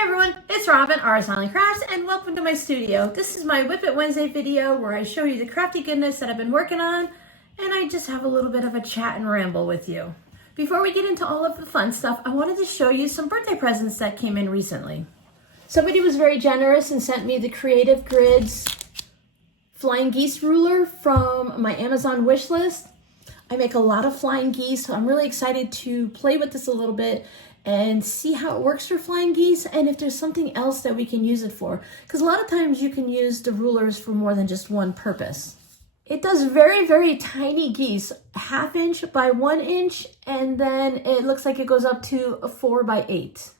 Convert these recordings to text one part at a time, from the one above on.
Hey everyone, it's Robin, Artist Island Crafts, and welcome to my studio. This is my Whip It Wednesday video where I show you the crafty goodness that I've been working on, and I just have a little bit of a chat and ramble with you. Before we get into all of the fun stuff, I wanted to show you some birthday presents that came in recently. Somebody was very generous and sent me the Creative Grids Flying Geese ruler from my Amazon wish list. I make a lot of flying geese, so I'm really excited to play with this a little bit and see how it works for flying geese and if there's something else that we can use it for. Because a lot of times you can use the rulers for more than just one purpose. It does very, very tiny geese, 1/2 inch by 1 inch, and then it looks like it goes up to a 4 by 8.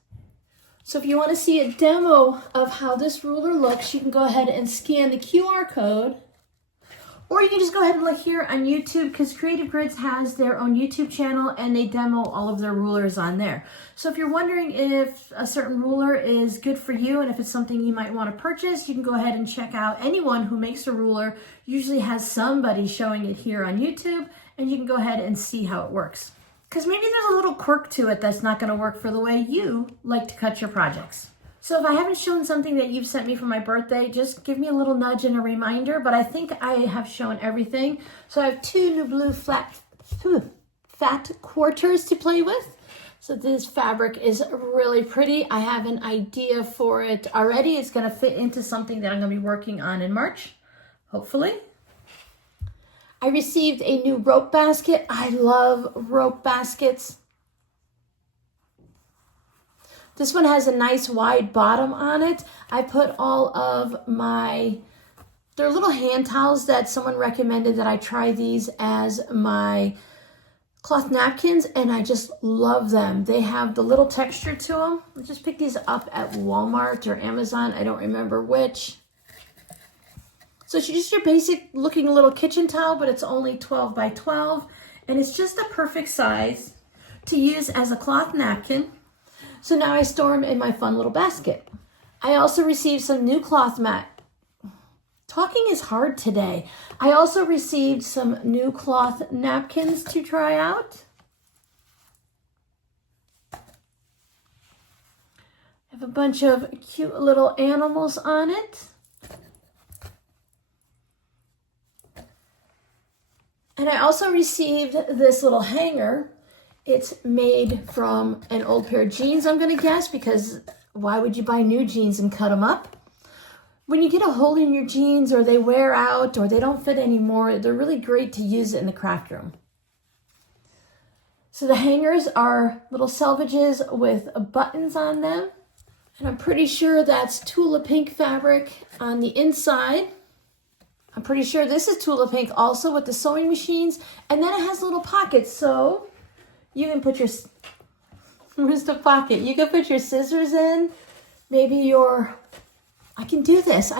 So if you want to see a demo of how this ruler looks, you can go ahead and scan the QR code. Or you can just go ahead and look here on YouTube because Creative Grids has their own YouTube channel and they demo all of their rulers on there. So if you're wondering if a certain ruler is good for you and if it's something you might want to purchase, you can go ahead and check out. Anyone who makes a ruler usually has somebody showing it here on YouTube, and you can go ahead and see how it works. Because maybe there's a little quirk to it that's not going to work for the way you like to cut your projects. So if I haven't shown something that you've sent me for my birthday, just give me a little nudge and a reminder, but I think I have shown everything. So I have 2 new blue fat quarters to play with. So this fabric is really pretty. I have an idea for it already. It's going to fit into something that I'm going to be working on in March, hopefully. I received a new rope basket. I love rope baskets. This one has a nice wide bottom on it. I put all of they're little hand towels that someone recommended that I try these as my cloth napkins, and I just love them. They have the little texture to them. I just picked these up at Walmart or Amazon. I don't remember which. So it's just your basic looking little kitchen towel, but it's only 12 by 12, and it's just a perfect size to use as a cloth napkin. So now I store them in my fun little basket. I also received some new cloth mat. Talking is hard today. I also received some new cloth napkins to try out. I have a bunch of cute little animals on it. And I also received this little hanger. It's made from an old pair of jeans, I'm going to guess, because why would you buy new jeans and cut them up? When you get a hole in your jeans or they wear out or they don't fit anymore, they're really great to use in the craft room. So the hangers are little selvages with buttons on them. And I'm pretty sure that's Tula Pink fabric on the inside. I'm pretty sure this is Tula Pink also with the sewing machines. And then it has little pockets, so you can put your, where's the pocket? You can put your scissors in, maybe I can do this.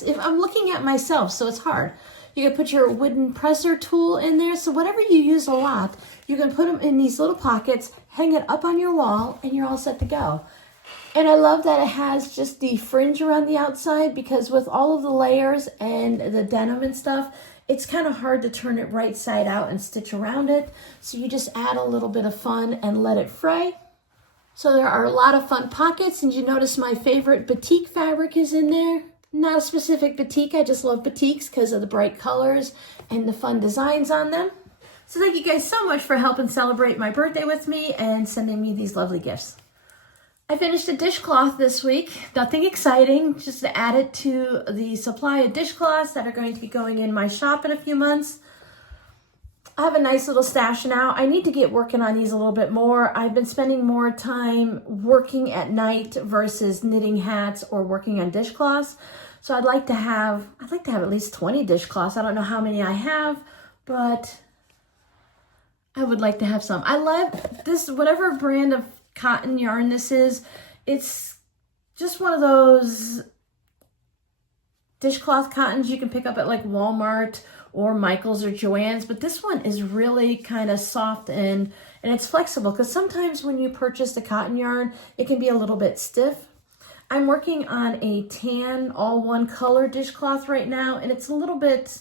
If I'm looking at myself, so it's hard. You can put your wooden presser tool in there. So whatever you use a lot, you can put them in these little pockets, hang it up on your wall, and you're all set to go. And I love that it has just the fringe around the outside, because with all of the layers and the denim and stuff, it's kind of hard to turn it right side out and stitch around it. So you just add a little bit of fun and let it fray. So there are a lot of fun pockets, and you notice my favorite batik fabric is in there. Not a specific batik, I just love batiks because of the bright colors and the fun designs on them. So thank you guys so much for helping celebrate my birthday with me and sending me these lovely gifts. I finished a dishcloth this week. Nothing exciting, just to add it to the supply of dishcloths that are going to be going in my shop in a few months. I have a nice little stash now. I need to get working on these a little bit more. I've been spending more time working at night versus knitting hats or working on dishcloths. So I'd like to have at least 20 dishcloths. I don't know how many I have, but I would like to have some. I love this, whatever brand of cotton yarn this is. It's just one of those dishcloth cottons you can pick up at like Walmart or Michael's or Joann's, but this one is really kind of soft and it's flexible, because sometimes when you purchase the cotton yarn, it can be a little bit stiff. I'm working on a tan all one color dishcloth right now, and it's a little bit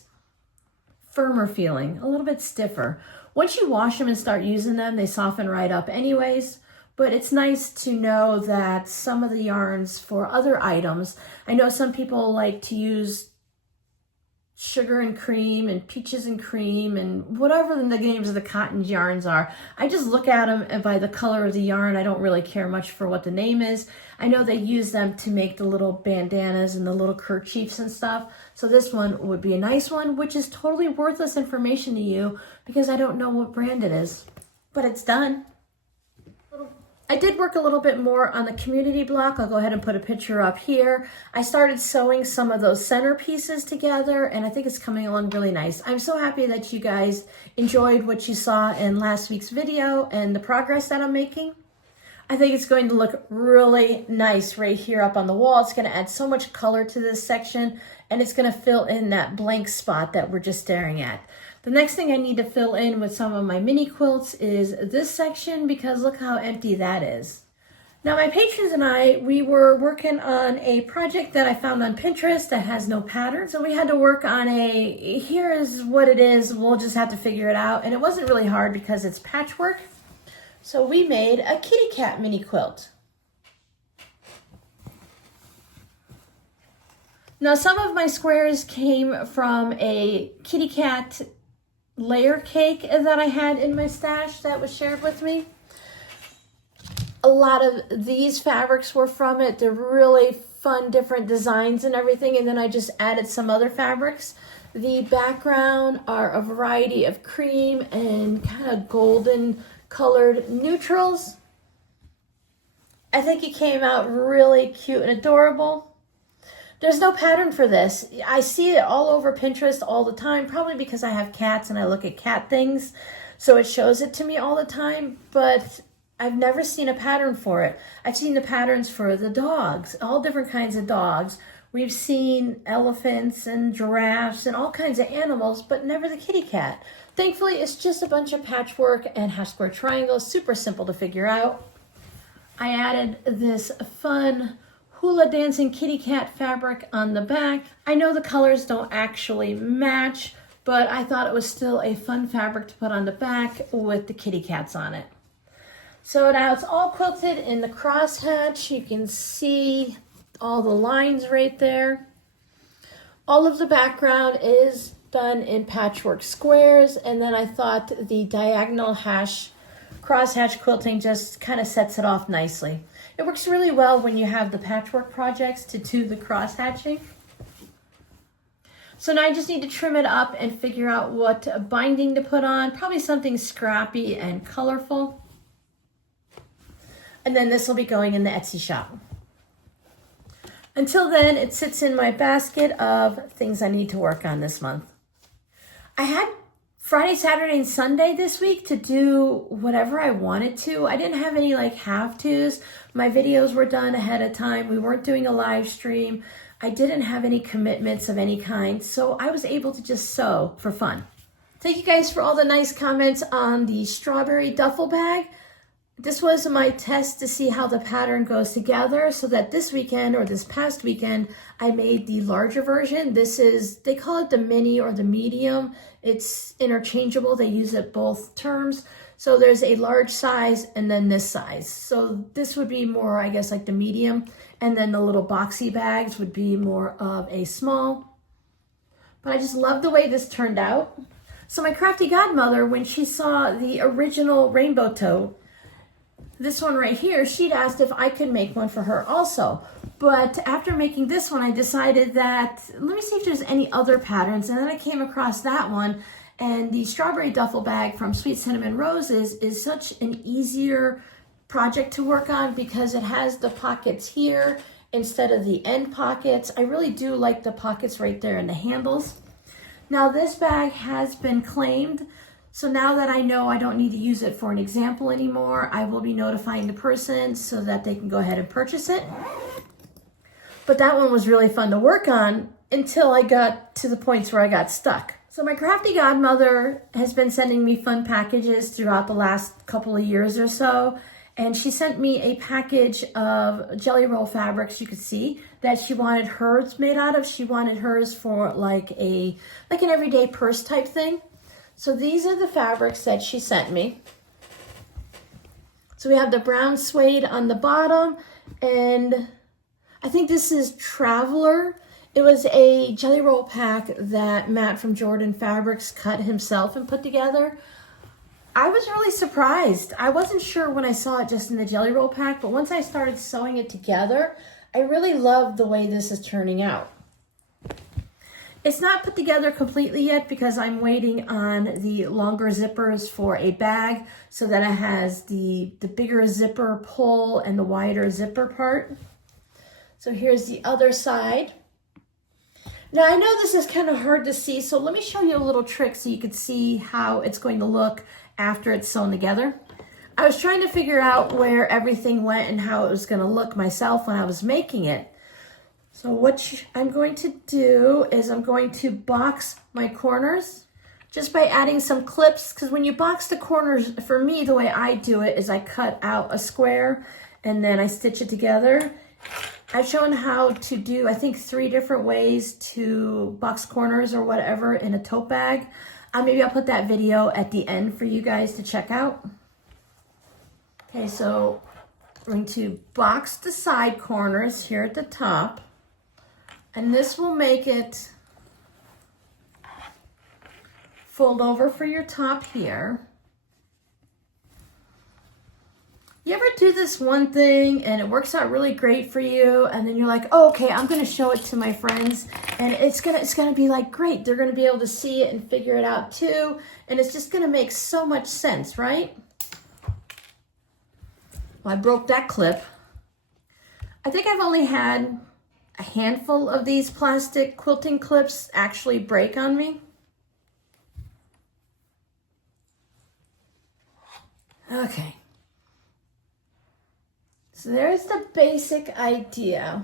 firmer feeling, a little bit stiffer. Once you wash them and start using them, they soften right up anyways. but it's nice to know that some of the yarns for other items, I know some people like to use sugar and cream and peaches and cream and whatever the names of the cotton yarns are. I just look at them and by the color of the yarn, I don't really care much for what the name is. I know they use them to make the little bandanas and the little kerchiefs and stuff. So this one would be a nice one, which is totally worthless information to you because I don't know what brand it is, but it's done. I did work a little bit more on the community block. I'll go ahead and put a picture up here. I started sewing some of those center pieces together and I think it's coming along really nice. I'm so happy that you guys enjoyed what you saw in last week's video and the progress that I'm making. I think it's going to look really nice right here up on the wall. It's going to add so much color to this section and it's going to fill in that blank spot that we're just staring at. The next thing I need to fill in with some of my mini quilts is this section because look how empty that is. Now my patrons and I, we were working on a project that I found on Pinterest that has no pattern. So we had to work on here is what it is, we'll just have to figure it out. And it wasn't really hard because it's patchwork. So we made a kitty cat mini quilt. Now some of my squares came from a kitty cat layer cake that I had in my stash that was shared with me. A lot of these fabrics were from it. They're really fun, different designs and everything. And then I just added some other fabrics. The background are a variety of cream and kind of golden colored neutrals. I think it came out really cute and adorable. There's no pattern for this. I see it all over Pinterest all the time, probably because I have cats and I look at cat things, so it shows it to me all the time, but I've never seen a pattern for it. I've seen the patterns for the dogs, all different kinds of dogs. We've seen elephants and giraffes and all kinds of animals, but never the kitty cat. Thankfully, it's just a bunch of patchwork and half square triangles, super simple to figure out. I added this fun hula dancing kitty cat fabric on the back. I know the colors don't actually match, but I thought it was still a fun fabric to put on the back with the kitty cats on it. So now it's all quilted in the crosshatch. You can see all the lines right there. All of the background is done in patchwork squares, and then I thought the diagonal crosshatch quilting just kind of sets it off nicely. It works really well when you have the patchwork projects to do the cross hatching. So now I just need to trim it up and figure out what binding to put on. Probably something scrappy and colorful. And then this will be going in the Etsy shop. Until then, it sits in my basket of things I need to work on this month. I had Friday, Saturday, and Sunday this week to do whatever I wanted to. I didn't have any like have-tos. My videos were done ahead of time. We weren't doing a live stream. I didn't have any commitments of any kind, so I was able to just sew for fun. Thank you guys for all the nice comments on the strawberry duffel bag. This was my test to see how the pattern goes together so that this weekend or this past weekend, I made the larger version. This is, they call it the mini or the medium. It's interchangeable. They use it both terms. So there's a large size and then this size. So this would be more, I guess, like the medium. And then the little boxy bags would be more of a small. But I just love the way this turned out. So my crafty godmother, when she saw the original rainbow tote, this one right here, she'd asked if I could make one for her also. But after making this one, I decided that, let me see if there's any other patterns. And then I came across that one. And the strawberry duffel bag from Sweet Cinnamon Roses is such an easier project to work on because it has the pockets here instead of the end pockets. I really do like the pockets right there in the handles. Now this bag has been claimed. So now that I know I don't need to use it for an example anymore, I will be notifying the person so that they can go ahead and purchase it. But that one was really fun to work on until I got to the points where I got stuck. So my crafty godmother has been sending me fun packages throughout the last couple of years or so. And she sent me a package of jelly roll fabrics, you could see, that she wanted hers made out of. She wanted hers for like an everyday purse type thing. So these are the fabrics that she sent me. So we have the brown suede on the bottom, and I think this is Traveler. It was a jelly roll pack that Matt from Jordan Fabrics cut himself and put together. I was really surprised. I wasn't sure when I saw it just in the jelly roll pack, but once I started sewing it together, I really loved the way this is turning out. It's not put together completely yet because I'm waiting on the longer zippers for a bag so that it has the bigger zipper pull and the wider zipper part. So here's the other side. Now I know this is kind of hard to see, so let me show you a little trick so you can see how it's going to look after it's sewn together. I was trying to figure out where everything went and how it was going to look myself when I was making it. So what I'm going to do is I'm going to box my corners just by adding some clips, because when you box the corners, for me, the way I do it is I cut out a square and then I stitch it together. I've shown how to do, I think, 3 different ways to box corners or whatever in a tote bag. Maybe I'll put that video at the end for you guys to check out. Okay, so I'm going to box the side corners here at the top, and this will make it fold over for your top here. You ever do this one thing and it works out really great for you, and then you're like, oh, okay, I'm gonna show it to my friends, and it's gonna be like great. They're gonna be able to see it and figure it out too, and it's just gonna make so much sense, right? Well, I broke that clip. I think I've only had a handful of these plastic quilting clips actually break on me. Okay. So there's the basic idea.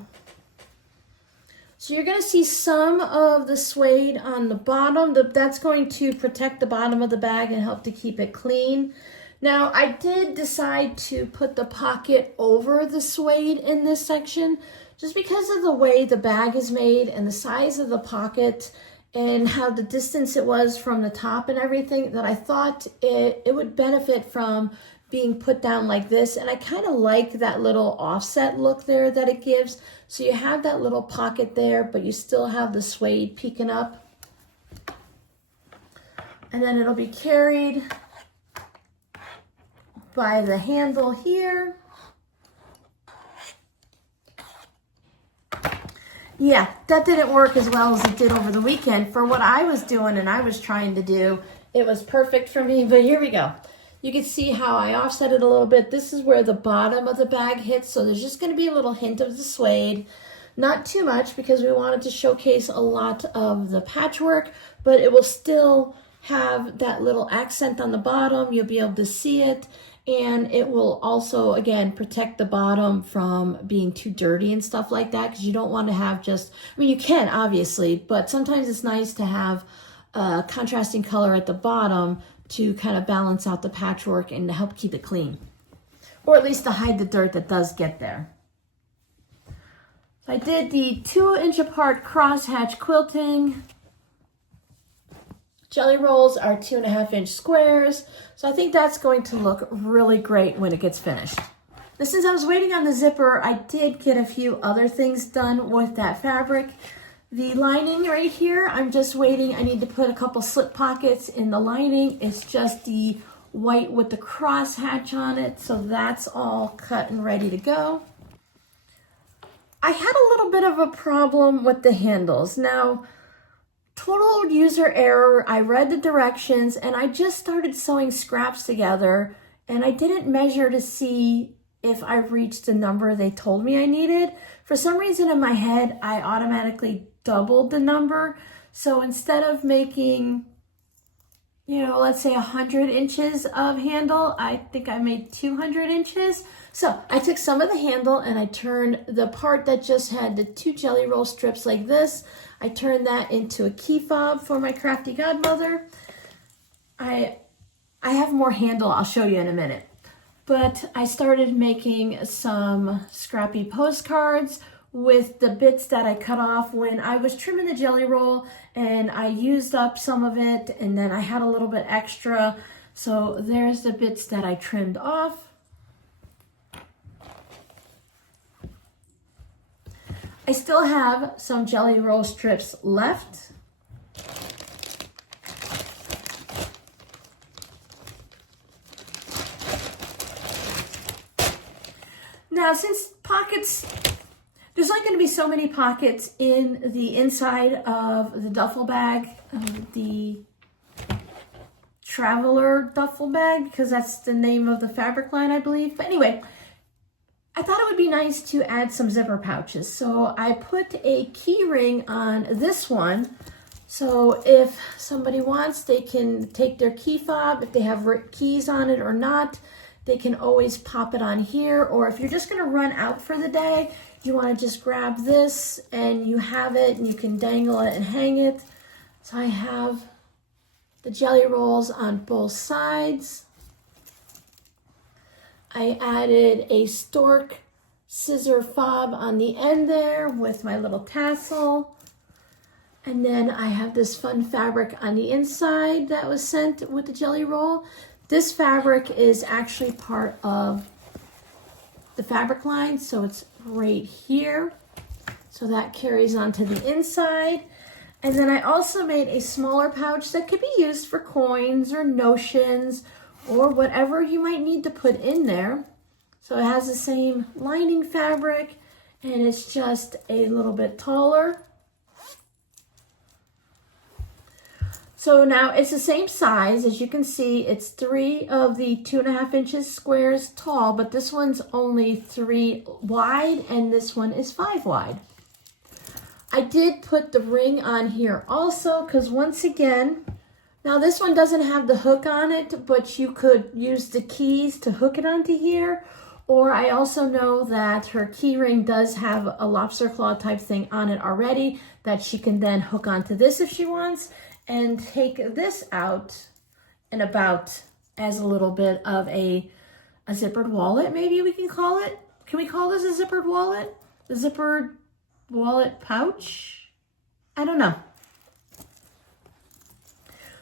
So you're going to see some of the suede on the bottom. That's going to protect the bottom of the bag and help to keep it clean. Now, I did decide to put the pocket over the suede in this section just because of the way the bag is made and the size of the pocket and how the distance it was from the top and everything, that I thought it would benefit from being put down like this. And I kind of like that little offset look there that it gives. So you have that little pocket there, but you still have the suede peeking up. And then it'll be carried by the handle here. Yeah, that didn't work as well as it did over the weekend. For what I was doing and I was trying to do, it was perfect for me, but here we go. You can see how I offset it a little bit. This is where the bottom of the bag hits, so there's just going to be a little hint of the suede. Not too much because we wanted to showcase a lot of the patchwork, but it will still have that little accent on the bottom. You'll be able to see it, and it will also, again, protect the bottom from being too dirty and stuff like that, because you don't want to have just, I mean, you can obviously, but sometimes it's nice to have a contrasting color at the bottom to kind of balance out the patchwork and to help keep it clean, or at least to hide the dirt that does get there. I did the 2-inch apart crosshatch quilting. Jelly rolls are 2.5-inch squares, so I think that's going to look really great when it gets finished. Now, since I was waiting on the zipper, I did get a few other things done with that fabric. The lining right here, I'm just waiting. I need to put a couple slip pockets in the lining. It's just the white with the crosshatch on it, so that's all cut and ready to go. I had a little bit of a problem with the handles. Now, total user error. I read the directions and I just started sewing scraps together, and I didn't measure to see if I reached the number they told me I needed. For some reason in my head, I automatically doubled the number. So instead of making, let's say 100 inches of handle, I think I made 200 inches. So I took some of the handle and I turned the part that just had the 2 jelly roll strips like this. I turned that into a key fob for my crafty godmother. I have more handle, I'll show you in a minute. But I started making some scrappy postcards with the bits that I cut off when I was trimming the jelly roll, and I used up some of it, and then I had a little bit extra. So there's the bits that I trimmed off. I still have some jelly roll strips left. Now, since pockets, there's not going to be so many pockets in the inside of the duffel bag, the Traveler duffel bag, because that's the name of the fabric line, I believe. But anyway, I thought it would be nice to add some zipper pouches. So I put a key ring on this one. So if somebody wants, they can take their key fob, if they have keys on it or not, they can always pop it on here. Or if you're just gonna run out for the day, you wanna just grab this and you have it and you can dangle it and hang it. So I have the jelly rolls on both sides. I added a stork scissor fob on the end there with my little tassel. And then I have this fun fabric on the inside that was sent with the jelly roll. This fabric is actually part of the fabric line, so it's right here. So that carries on to the inside. And then I also made a smaller pouch that could be used for coins or notions or whatever you might need to put in there. So it has the same lining fabric and it's just a little bit taller. So now it's the same size. As you can see, it's 3 of the 2.5 inches squares tall, but this one's only 3 wide and this one is 5 wide. I did put the ring on here also because once again, now this one doesn't have the hook on it, but you could use the keys to hook it onto here. Or I also know that her key ring does have a lobster claw type thing on it already that she can then hook onto this if she wants and take this out and about as a little bit of a zippered wallet, maybe we can call it. Can we call this a zippered wallet? A zippered wallet pouch? I don't know.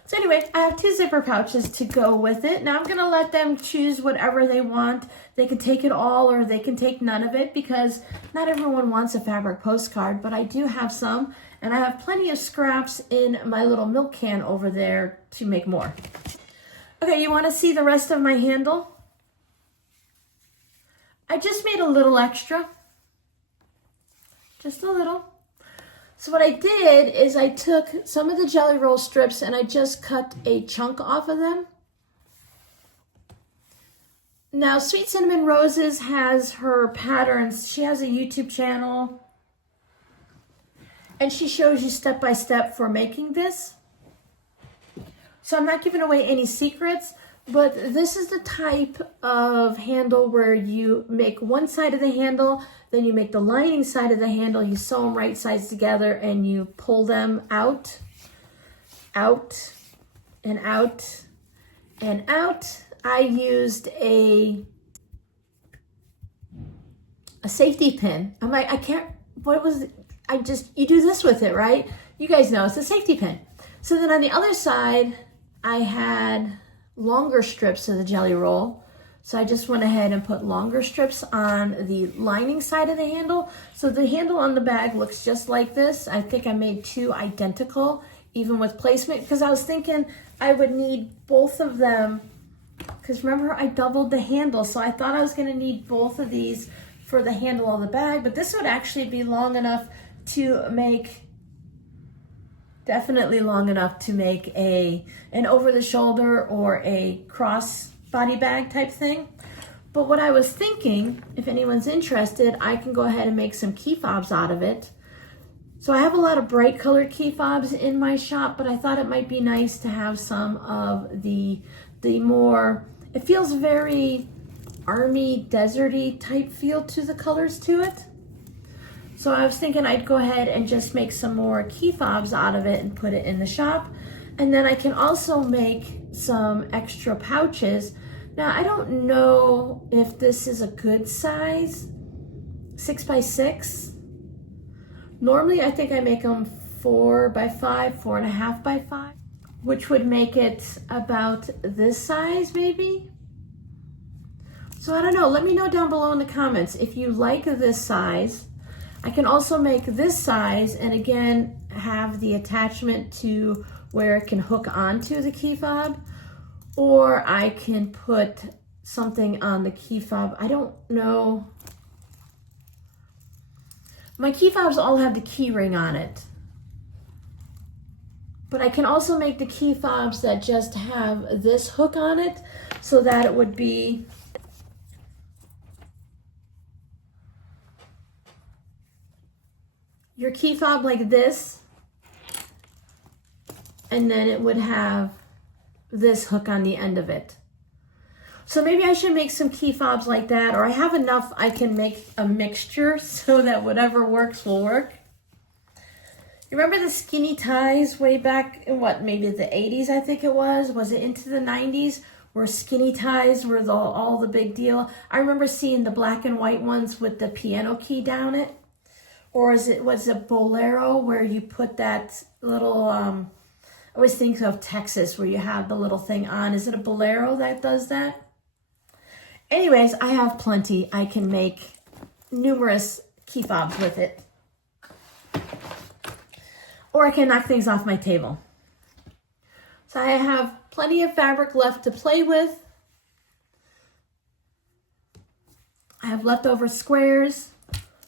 So anyway, I have 2 zipper pouches to go with it. Now I'm gonna let them choose whatever they want. They can take it all or they can take none of it because not everyone wants a fabric postcard, but I do have some and I have plenty of scraps in my little milk can over there to make more. Okay, you wanna see the rest of my handle? I just made a little extra. Just a little. So what I did is I took some of the jelly roll strips and I just cut a chunk off of them. Now, Sweet Cinnamon Roses has her patterns. She has a YouTube channel and she shows you step by step for making this. So I'm not giving away any secrets, but this is the type of handle where you make one side of the handle, then you make the lining side of the handle, you sew them right sides together and you pull them out, out, and out, and out. I used a safety pin. I'm like, I can't, what was it? You do this with it, right? You guys know it's a safety pin. So then on the other side, I had longer strips of the jelly roll. So I just went ahead and put longer strips on the lining side of the handle. So the handle on the bag looks just like this. I think I made 2 identical, even with placement, because I was thinking I would need both of them. Because remember, I doubled the handle. So I thought I was gonna need both of these for the handle of the bag, but this would actually be long enough to make, definitely long enough to make an over the shoulder or a cross body bag type thing. But what I was thinking, if anyone's interested, I can go ahead and make some key fobs out of it. So I have a lot of bright colored key fobs in my shop, but I thought it might be nice to have some of the more, it feels very army deserty type feel to the colors to it. So I was thinking I'd go ahead and just make some more key fobs out of it and put it in the shop. And then I can also make some extra pouches. Now, I don't know if this is a good size, 6 by 6. Normally, I think I make them 4 by 5, 4.5 by 5, which would make it about this size, maybe. So I don't know, let me know down below in the comments if you like this size. I can also make this size and again have the attachment to where it can hook onto the key fob, or I can put something on the key fob. I don't know. My key fobs all have the key ring on it, but I can also make the key fobs that just have this hook on it so that it would be your key fob like this, and then it would have this hook on the end of it. So maybe I should make some key fobs like that, or I have enough I can make a mixture so that whatever works will work. You remember the skinny ties way back in what, maybe the 80s I think it was? Was it into the 90s? Where skinny ties were all the big deal. I remember seeing the black and white ones with the piano key down it. Or was it Bolero where you put that little, I always think of Texas where you have the little thing on. Is it a Bolero that does that? Anyways, I have plenty. I can make numerous key fobs with it. Or I can knock things off my table. So I have plenty of fabric left to play with. I have leftover squares.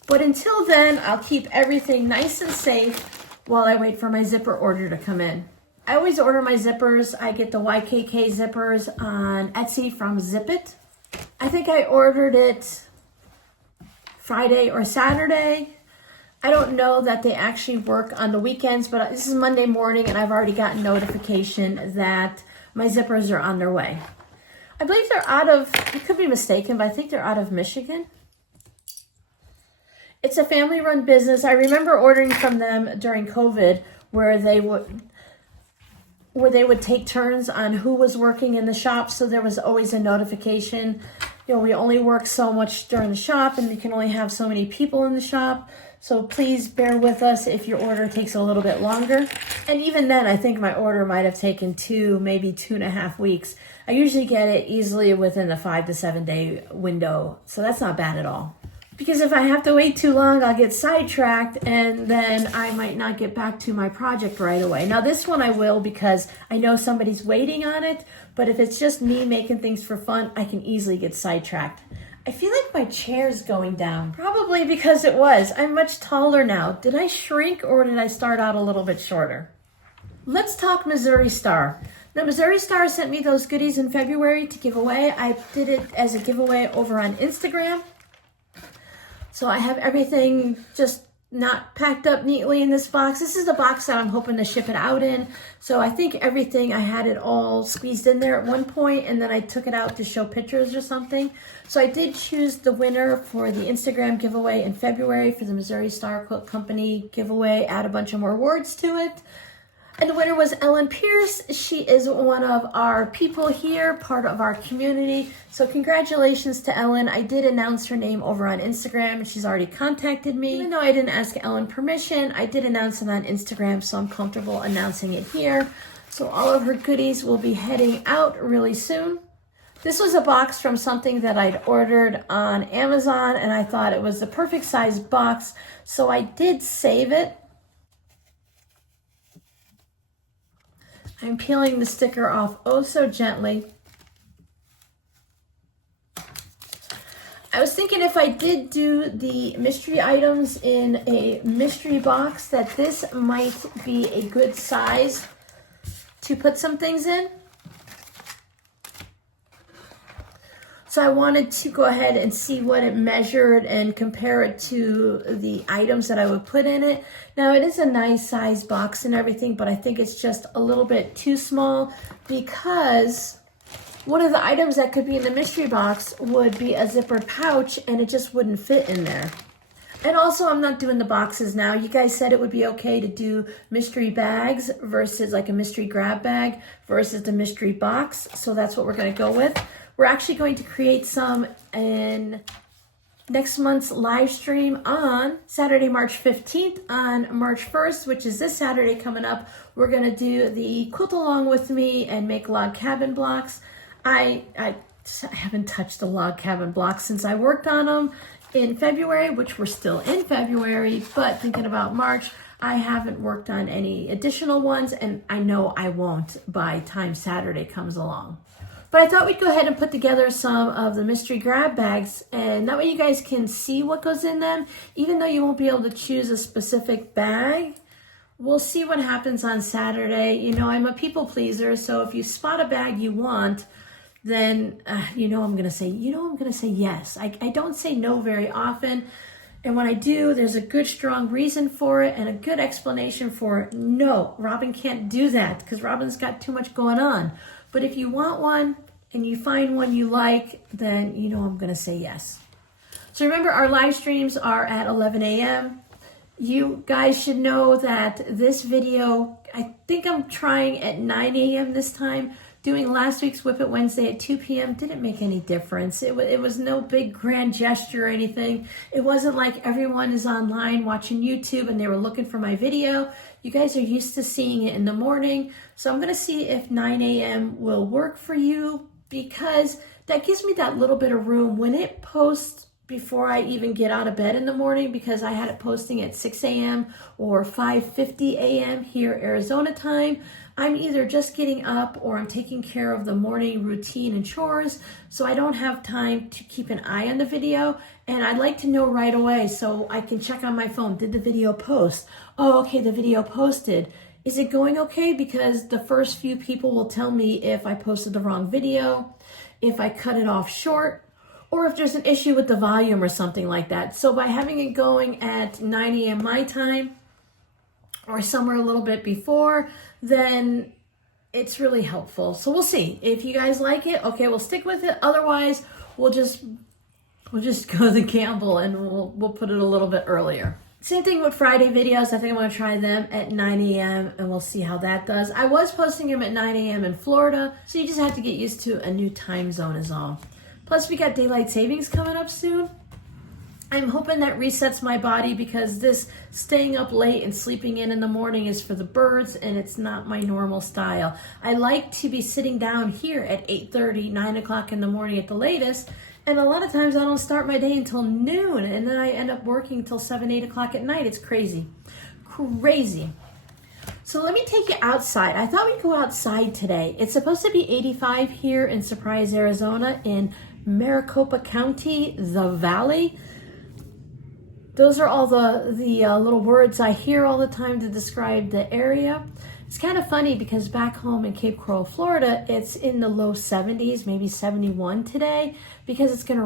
But until then, I'll keep everything nice and safe while I wait for my zipper order to come in. I always order my zippers. I get the YKK zippers on Etsy from Zip It. I think I ordered it Friday or Saturday. I don't know that they actually work on the weekends, but this is Monday morning and I've already gotten notification that my zippers are on their way. I believe they're out of, I could be mistaken, but I think they're out of Michigan. It's a family-run business. I remember ordering from them during COVID where they would take turns on who was working in the shop, so there was always a notification. You know, we only work so much during the shop and we can only have so many people in the shop. So please bear with us if your order takes a little bit longer. And even then, I think my order might have taken 2, maybe 2.5 weeks. I usually get it easily within the 5 to 7 day window. So that's not bad at all. Because if I have to wait too long, I'll get sidetracked and then I might not get back to my project right away. Now this one I will because I know somebody's waiting on it, but if it's just me making things for fun, I can easily get sidetracked. I feel like my chair's going down. Probably because it was. I'm much taller now. Did I shrink or did I start out a little bit shorter? Let's talk Missouri Star. Now Missouri Star sent me those goodies in February to give away. I did it as a giveaway over on Instagram. So I have everything just not packed up neatly in this box. This is the box that I'm hoping to ship it out in. So I think everything, I had it all squeezed in there at one point and then I took it out to show pictures or something. So I did choose the winner for the Instagram giveaway in February for the Missouri Star Quilt Company giveaway, add a bunch of more words to it. And the winner was Ellen Pierce. She is one of our people here, part of our community. So congratulations to Ellen. I did announce her name over on Instagram. She's already contacted me. Even though I didn't ask Ellen permission, I did announce it on Instagram, so I'm comfortable announcing it here. So all of her goodies will be heading out really soon. This was a box from something that I'd ordered on Amazon, and I thought it was the perfect size box, so I did save it. I'm peeling the sticker off oh so gently. I was thinking if I did do the mystery items in a mystery box that this might be a good size to put some things in. So I wanted to go ahead and see what it measured and compare it to the items that I would put in it. Now it is a nice size box and everything, but I think it's just a little bit too small because one of the items that could be in the mystery box would be a zippered pouch and it just wouldn't fit in there. And also I'm not doing the boxes now. You guys said it would be okay to do mystery bags versus like a mystery grab bag versus the mystery box. So that's what we're going to go with. We're actually going to create some in next month's live stream on Saturday, March 15th. On March 1st, which is this Saturday coming up, we're going to do the quilt along with me and make log cabin blocks. I haven't touched the log cabin blocks since I worked on them. in February, which we're still in February, but thinking about March, I haven't worked on any additional ones, and I know I won't by time Saturday comes along. But I thought we'd go ahead and put together some of the mystery grab bags, and that way you guys can see what goes in them. Even though you won't be able to choose a specific bag, we'll see what happens on Saturday. You know, I'm a people pleaser, so if you spot a bag you want, then you know I'm gonna say yes. I don't say no very often. And when I do, there's a good strong reason for it and a good explanation for it. No, Robin can't do that because Robin's got too much going on. But if you want one and you find one you like, then you know I'm gonna say yes. So remember, our live streams are at 11 a.m. You guys should know that this video, I think I'm trying at 9 a.m. this time. Doing last week's Whip It Wednesday at 2 p.m. didn't make any difference. It was no big grand gesture or anything. It wasn't like everyone is online watching YouTube and they were looking for my video. You guys are used to seeing it in the morning. So I'm gonna see if 9 a.m. will work for you, because that gives me that little bit of room when it posts before I even get out of bed in the morning, because I had it posting at 6 a.m. or 5:50 a.m. here Arizona time. I'm either just getting up or I'm taking care of the morning routine and chores, so I don't have time to keep an eye on the video, and I'd like to know right away so I can check on my phone. Did the video post? Oh, okay, the video posted. Is it going okay? Because the first few people will tell me if I posted the wrong video, if I cut it off short, or if there's an issue with the volume or something like that. So by having it going at 9 a.m. my time, or somewhere a little bit before, then it's really helpful. So we'll see. If you guys like it, okay, we'll stick with it. Otherwise, we'll just go the gamble and we'll put it a little bit earlier. Same thing with Friday videos. I think I'm gonna try them at 9 a.m. and we'll see how that does. I was posting them at 9 a.m. in Florida, so you just have to get used to a new time zone is all. Plus, we got daylight savings coming up soon. I'm hoping that resets my body, because this staying up late and sleeping in the morning is for the birds, and it's not my normal style. I like to be sitting down here at 8:30, 9 o'clock in the morning at the latest, and a lot of times I don't start my day until noon, and then I end up working till 7, 8 o'clock at night. It's crazy. Crazy. So let me take you outside. I thought we'd go outside today. It's supposed to be 85 here in Surprise, Arizona, in Maricopa County, the Valley. Those are all the little words I hear all the time to describe the area. It's kind of funny because back home in Cape Coral, Florida, it's in the low 70s, maybe 71 today, because it's going to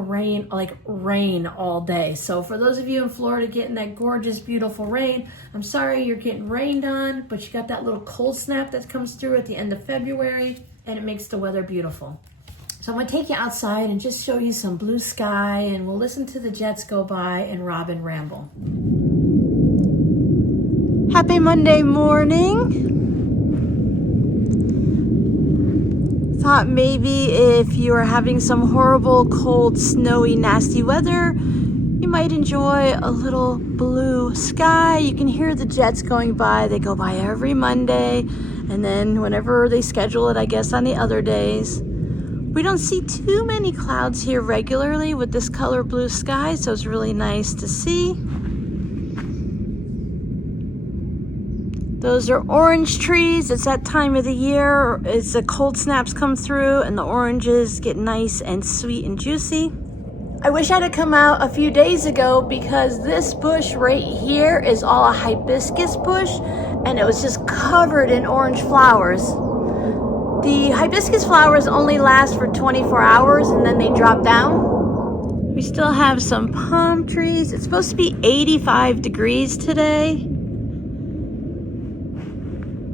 rain all day. So for those of you in Florida getting that gorgeous, beautiful rain, I'm sorry you're getting rained on, but you got that little cold snap that comes through at the end of February, and it makes the weather beautiful. So I'm gonna take you outside and just show you some blue sky, and we'll listen to the jets go by and Robin ramble. Happy Monday morning. Thought maybe if you are having some horrible, cold, snowy, nasty weather, you might enjoy a little blue sky. You can hear the jets going by. They go by every Monday, and then whenever they schedule it, I guess on the other days. We don't see too many clouds here regularly with this color blue sky, so it's really nice to see. Those are orange trees. It's that time of the year as the cold snaps come through and the oranges get nice and sweet and juicy. I wish I'd have come out a few days ago, because this bush right here is all a hibiscus bush, and it was just covered in orange flowers. The hibiscus flowers only last for 24 hours and then they drop down. We still have some palm trees. It's supposed to be 85 degrees today.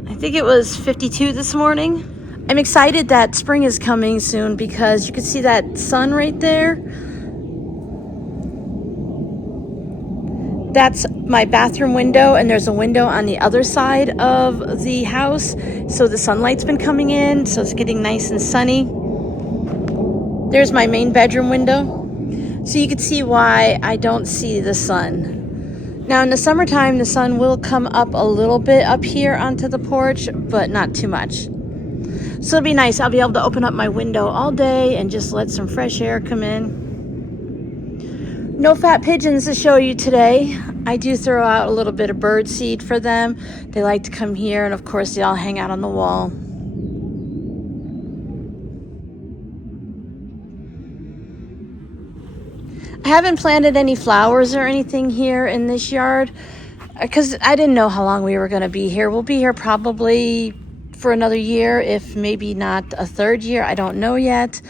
I think it was 52 this morning. I'm excited that spring is coming soon, because you can see that sun right there. That's my bathroom window, and there's a window on the other side of the house. So the sunlight's been coming in, so it's getting nice and sunny. There's my main bedroom window. So you can see why I don't see the sun. Now in the summertime, the sun will come up a little bit up here onto the porch, but not too much. So it'll be nice. I'll be able to open up my window all day and just let some fresh air come in. No fat pigeons to show you today. I do throw out a little bit of bird seed for them. They like to come here, and of course they all hang out on the wall. I haven't planted any flowers or anything here in this yard because I didn't know how long we were going to be here. We'll be here probably for another year, if maybe not a third year. I don't know yet.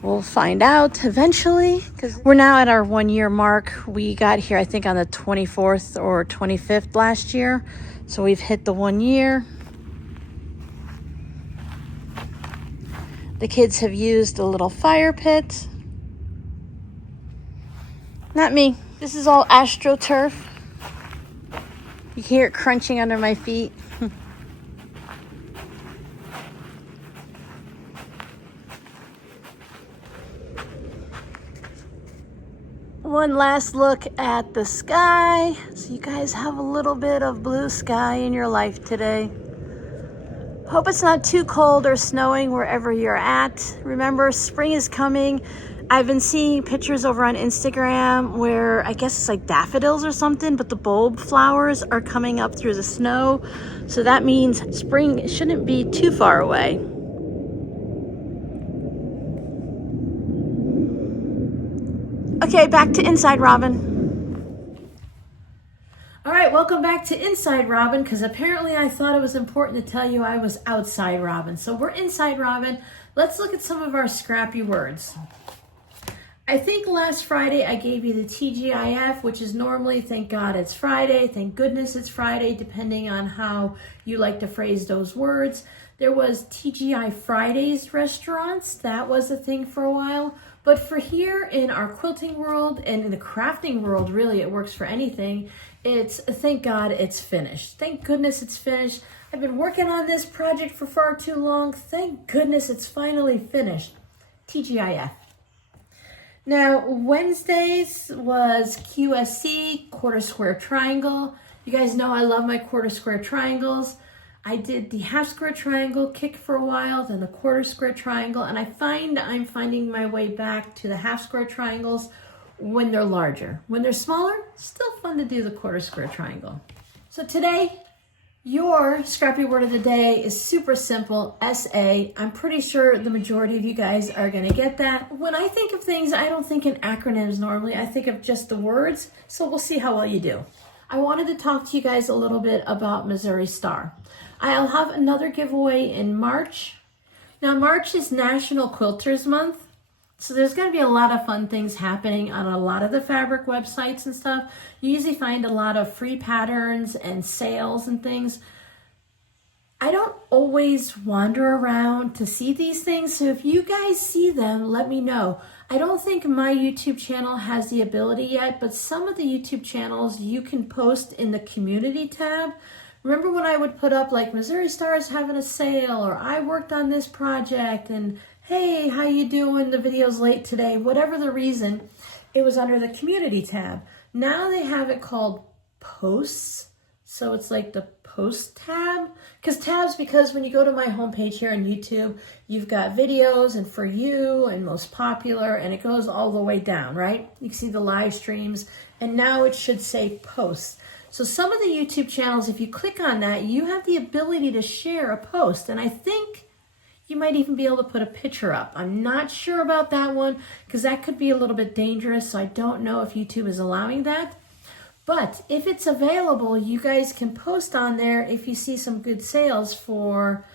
We'll find out eventually because we're now at our 1 year mark. We got here, I think, on the 24th or 25th last year. So we've hit the 1 year. The kids have used a little fire pit. Not me. This is all AstroTurf. You hear it crunching under my feet. One last look at the sky. So you guys have a little bit of blue sky in your life today. Hope it's not too cold or snowing wherever you're at. Remember, spring is coming. I've been seeing pictures over on Instagram where I guess it's like daffodils or something, but the bulb flowers are coming up through the snow. So that means spring shouldn't be too far away. Okay, back to Inside Robin. All right, welcome back to Inside Robin, because apparently I thought it was important to tell you I was outside Robin. So we're Inside Robin. Let's look at some of our scrappy words. I think last Friday I gave you the TGIF, which is normally thank God it's Friday, thank goodness it's Friday, depending on how you like to phrase those words. There was TGI Fridays restaurants. That was a thing for a while. But for here in our quilting world and in the crafting world, really, it works for anything. It's thank God it's finished. Thank goodness it's finished. I've been working on this project for far too long. Thank goodness it's finally finished. TGIF. Now, Wednesdays was QSC, quarter square triangle. You guys know I love my quarter square triangles. I did the half square triangle kick for a while, then the quarter square triangle, and I'm finding my way back to the half square triangles when they're larger. When they're smaller, still fun to do the quarter square triangle. So today, your scrappy word of the day is super simple, SA. I'm pretty sure the majority of you guys are going to get that. When I think of things, I don't think in acronyms normally. I think of just the words, so we'll see how well you do. I wanted to talk to you guys a little bit about Missouri Star. I'll have another giveaway in March. Now, March is National Quilters Month, so there's going to be a lot of fun things happening on a lot of the fabric websites and stuff. You usually find a lot of free patterns and sales and things. I don't always wander around to see these things, so if you guys see them, let me know. I don't think my YouTube channel has the ability yet, but some of the YouTube channels you can post in the community tab. Remember when I would put up like Missouri Star is having a sale, or I worked on this project, and hey, how you doing? The video's late today. Whatever the reason, it was under the community tab. Now they have it called posts. So it's like the post tab. Because when you go to my homepage here on YouTube, you've got videos and for you and most popular, and it goes all the way down, right? You can see the live streams, and now it should say posts. So some of the YouTube channels, if you click on that, you have the ability to share a post. And I think you might even be able to put a picture up. I'm not sure about that one because that could be a little bit dangerous. So I don't know if YouTube is allowing that. But if it's available, you guys can post on there if you see some good sales for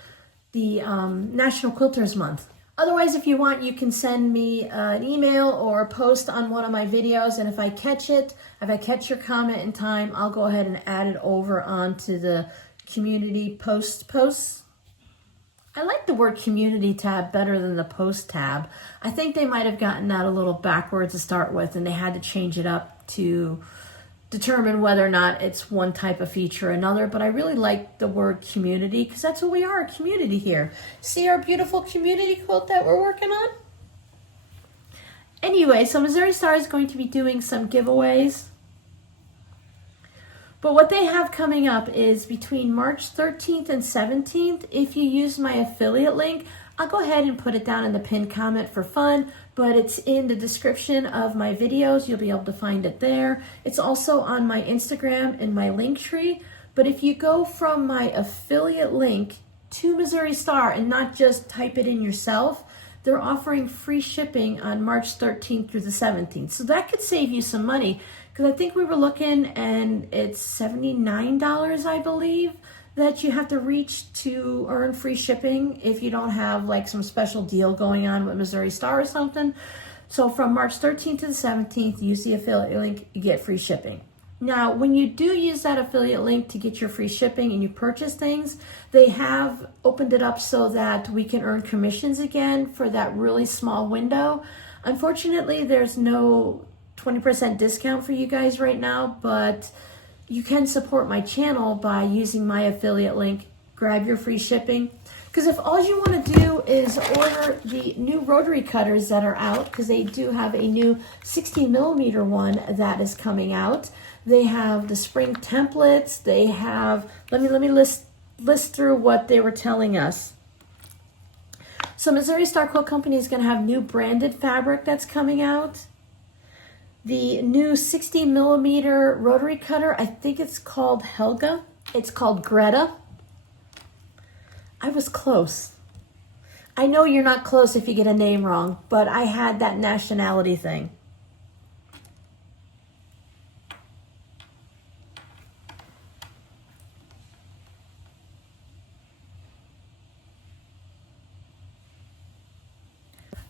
the National Quilters Month. Otherwise, if you want, you can send me an email or a post on one of my videos, and if I catch your comment in time, I'll go ahead and add it over onto the community posts. I like the word community tab better than the post tab. I think they might have gotten that a little backwards to start with, and they had to change it up to determine whether or not it's one type of feature or another, but I really like the word community because that's what we are, a community here. See our beautiful community quilt that we're working on? Anyway, so Missouri Star is going to be doing some giveaways, but what they have coming up is between March 13th and 17th. If you use my affiliate link, I'll go ahead and put it down in the pinned comment for fun, but it's in the description of my videos. You'll be able to find it there. It's also on my Instagram and my link tree. But if you go from my affiliate link to Missouri Star and not just type it in yourself, they're offering free shipping on March 13th through the 17th. So that could save you some money, because I think we were looking and it's $79, I believe, that you have to reach to earn free shipping if you don't have like some special deal going on with Missouri Star or something. So from March 13th to the 17th, use the affiliate link, you get free shipping. Now, when you do use that affiliate link to get your free shipping and you purchase things, they have opened it up so that we can earn commissions again for that really small window. Unfortunately, there's no 20% discount for you guys right now, but you can support my channel by using my affiliate link. Grab your free shipping. Because if all you want to do is order the new rotary cutters that are out, because they do have a new 60mm one that is coming out. They have the spring templates. They have, let me list through what they were telling us. So Missouri Star Quilt Company is going to have new branded fabric that's coming out. The new 60mm rotary cutter, I think it's called Helga. It's called Greta. I was close. I know you're not close if you get a name wrong, but I had that nationality thing.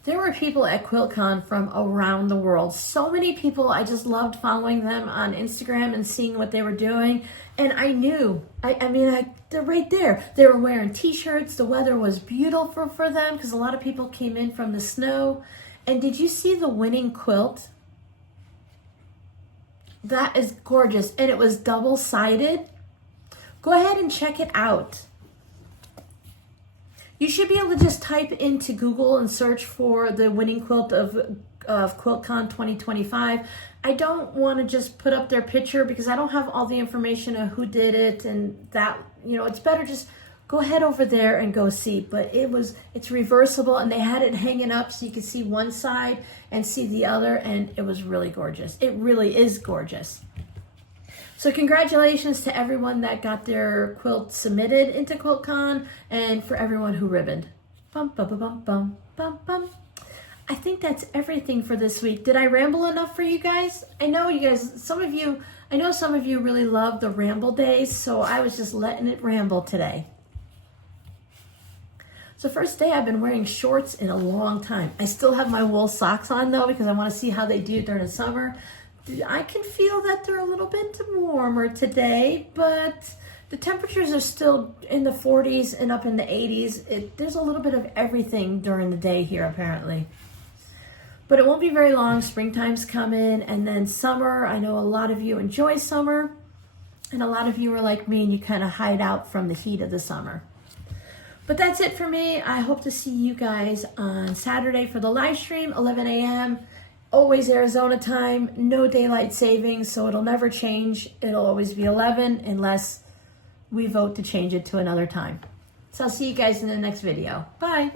There were people at QuiltCon from around the world. So many people, I just loved following them on Instagram and seeing what they were doing. And I knew, they're right there. They were wearing t-shirts. The weather was beautiful for them because a lot of people came in from the snow. And did you see the winning quilt? That is gorgeous. And it was double-sided. Go ahead and check it out. You should be able to just type into Google and search for the winning quilt of QuiltCon 2025. I don't want to just put up their picture because I don't have all the information of who did it and that, it's better just go ahead over there and go see. But it's reversible and they had it hanging up so you could see one side and see the other, and it was really gorgeous. It really is gorgeous. So congratulations to everyone that got their quilt submitted into QuiltCon and for everyone who ribboned. Bum, bum, bum, bum, bum, bum, bum. I think that's everything for this week. Did I ramble enough for you guys? I know you guys, some of you really love the ramble days, so I was just letting it ramble today. So first day I've been wearing shorts in a long time. I still have my wool socks on though because I want to see how they do during the summer. I can feel that they're a little bit warmer today, but the temperatures are still in the 40s and up in the 80s. There's a little bit of everything during the day here apparently. But it won't be very long. Springtime's coming, and then summer. I know a lot of you enjoy summer, and a lot of you are like me and you kind of hide out from the heat of the summer. But that's it for me. I hope to see you guys on Saturday for the live stream, 11 a.m. Always Arizona time, no daylight savings, so it'll never change. It'll always be 11 unless we vote to change it to another time. So I'll see you guys in the next video. Bye.